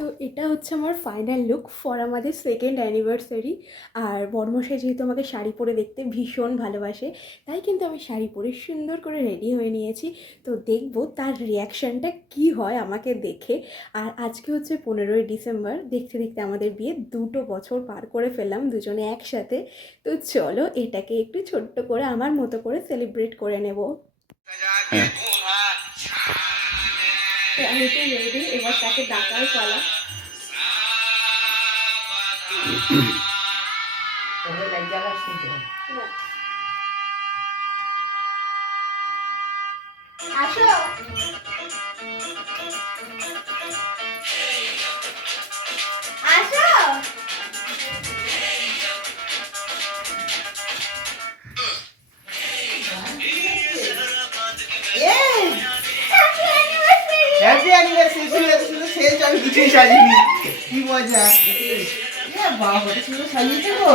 তো এটা হচ্ছে আমার ফাইনাল লুক ফর আমাদের সেকেন্ড অ্যানিভার্সারি। আর বরমশাই যেহেতু আমাকে শাড়ি পরে দেখতে ভীষণ ভালোবাসে, তাই কিন্তু আমি শাড়ি পরে সুন্দর করে রেডি হয়ে নিয়েছি। তো দেখবো তার রিয়াকশানটা কী হয় আমাকে দেখে। আর আজকে হচ্ছে 15ই ডিসেম্বর, দেখতে দেখতে আমাদের বিয়ে 2 বছর পার করে ফেললাম দুজনে একসাথে। তো চলো এটাকে একটু ছোট্ট করে আমার মতো করে সেলিব্রেট করে নেব। তো আমি তো রেডি, এবার তাকে ডাকার পালা। না। আসো। আসো। হ্যাপি অ্যানিভার্সারি ছিল, এত সুন্দর শেষ আমি কিছুই সাজিনি। কি মজা! বাবা, কত সুন্দর সাজিয়েছে গো।